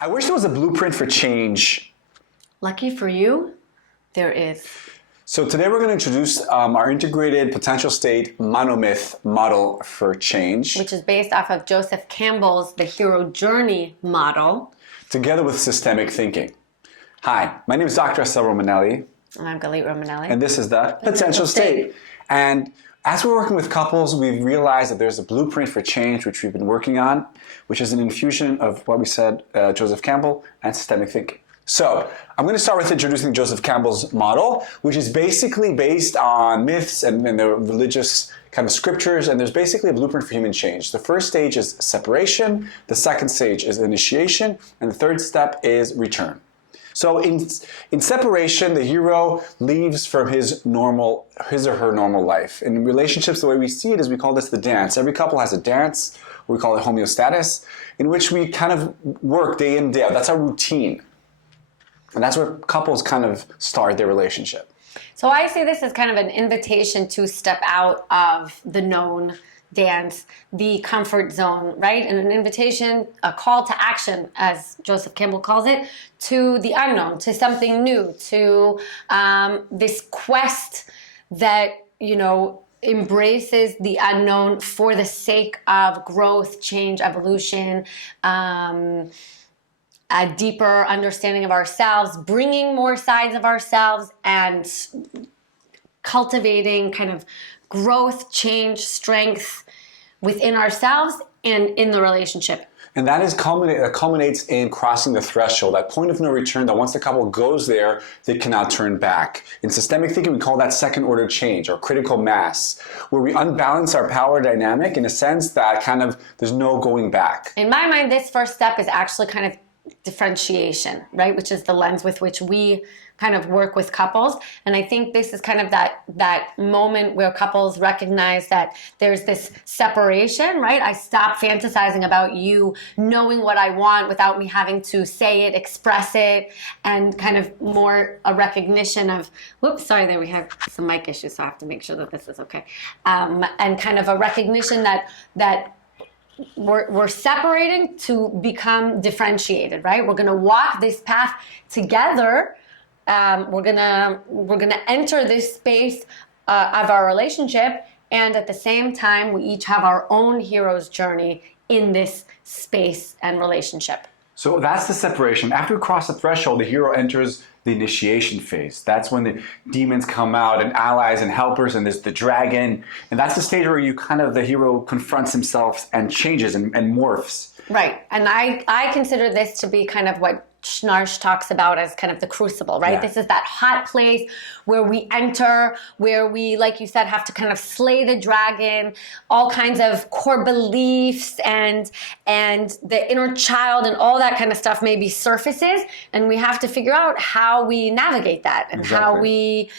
I wish there was a blueprint for change. Lucky for you, there is. So today we're going to introduce our integrated potential state monomyth model for change. Which is based off of Joseph Campbell's The Hero Journey model. Together with systemic thinking. Hi, my name is Dr. Assael Romanelli. And I'm Galit Romanelli. And this is the potential state. And as we're working with couples, we've realized that there's a blueprint for change, which we've been working on, which is an infusion of what we said, Joseph Campbell, and systemic thinking. So I'm going to start with introducing Joseph Campbell's model, which is basically based on myths and the religious kind of scriptures, and there's basically a blueprint for human change. The first stage is separation, the second stage is initiation, and the third step is return. So in separation, the hero leaves from his or her normal life. In relationships, the way we see it is we call this the dance. Every couple has a dance, we call it homeostasis, in which we kind of work day in, day out. That's our routine. And that's where couples kind of start their relationship. So I see this as kind of an invitation to step out of the known dance, the comfort zone, right? And an invitation, a call to action, as Joseph Campbell calls it, to the unknown, to something new, to this quest that, embraces the unknown for the sake of growth, change, evolution, a deeper understanding of ourselves, bringing more sides of ourselves, and cultivating kind of growth, change, strength within ourselves and in the relationship. And that culminates in crossing the threshold, that point of no return, that once the couple goes there, they cannot turn back. In systemic thinking, we call that second order change or critical mass, where we unbalance our power dynamic in a sense that kind of there's no going back. In my mind, this first step is actually kind of differentiation, right? Which is the lens with which we kind of work with couples. And I think this is kind of that moment where couples recognize that there's this separation, right? I stop fantasizing about you knowing what I want without me having to say it, express it, and kind of more a recognition of, whoops, sorry, there we have some mic issues, so I have to make sure that this is okay. And kind of a recognition that we're separating to become differentiated, right? We're going to walk this path together. We're gonna enter this space of our relationship, and at the same time, we each have our own hero's journey in this space and relationship. So that's the separation. After we cross the threshold, the hero enters the initiation phase. That's when the demons come out and allies and helpers, and there's the dragon. And that's the stage where the hero confronts himself and changes and morphs. Right. And I consider this to be kind of what Schnarch talks about as kind of the crucible, right? Yeah. This is that hot place where we enter, where we, like you said, have to kind of slay the dragon, all kinds of core beliefs and the inner child and all that kind of stuff maybe surfaces, and we have to figure out how we navigate that and how we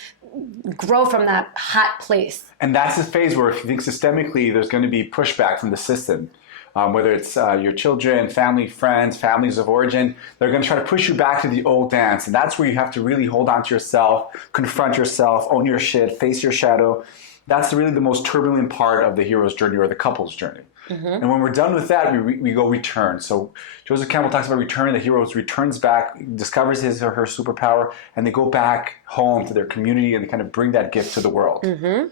grow from that hot place. And that's the phase where, if you think systemically, there's going to be pushback from the system. Whether it's your children, family, friends, families of origin, they're going to try to push you back to the old dance. And that's where you have to really hold on to yourself, confront yourself, own your shit, face your shadow. That's really the most turbulent part of the hero's journey or the couple's journey. Mm-hmm. And when we're done with that, we go return. So Joseph Campbell talks about return. The hero returns back, discovers his or her superpower, and they go back home to their community and they kind of bring that gift to the world. Mm-hmm.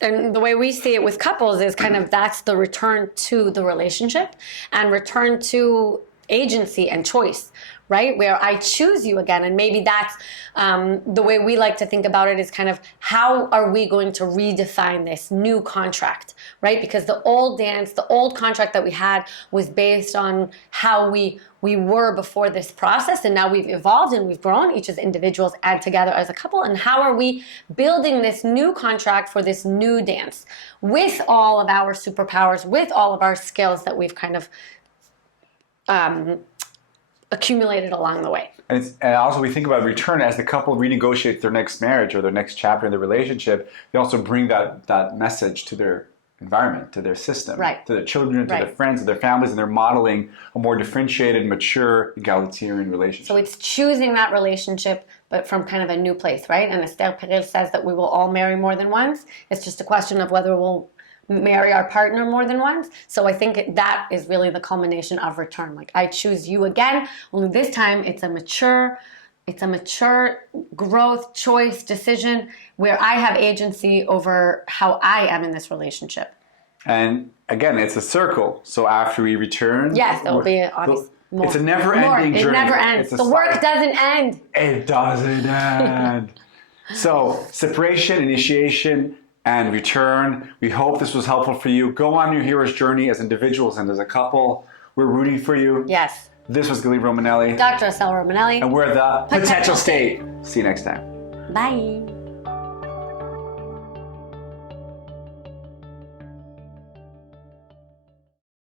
And the way we see it with couples is kind of that's the return to the relationship and return to agency and choice, right? Where I choose you again. And maybe that's the way we like to think about it is kind of how are we going to redefine this new contract, right? Because the old dance, the old contract that we had was based on how we were before this process, and now we've evolved and we've grown, each as individuals and together as a couple, and how are we building this new contract for this new dance with all of our superpowers, with all of our skills that we've kind of accumulated along the way. And also we think about return as the couple renegotiate their next marriage or their next chapter in the relationship. They also bring that message to their environment, to their system, right, to their children, to their friends, to their families, and they're modeling a more differentiated, mature, egalitarian relationship. So it's choosing that relationship, but from kind of a new place, right? And Esther Perel says that we will all marry more than once. It's just a question of whether we'll marry our partner more than once. So I think that is really the culmination of return. Like, I choose you again, only this time it's a mature growth, choice, decision where I have agency over how I am in this relationship. And again, it's a circle. So after we return, Yes, there will be obviously more. It's a never-ending journey. It never ends. The work doesn't end. It doesn't end. So separation, initiation, and return. We hope this was helpful for you. Go on your hero's journey as individuals and as a couple. We're rooting for you. Yes. This was Galit Romanelli. Dr. Assael Romanelli. And we're the Potential State. See you next time. Bye.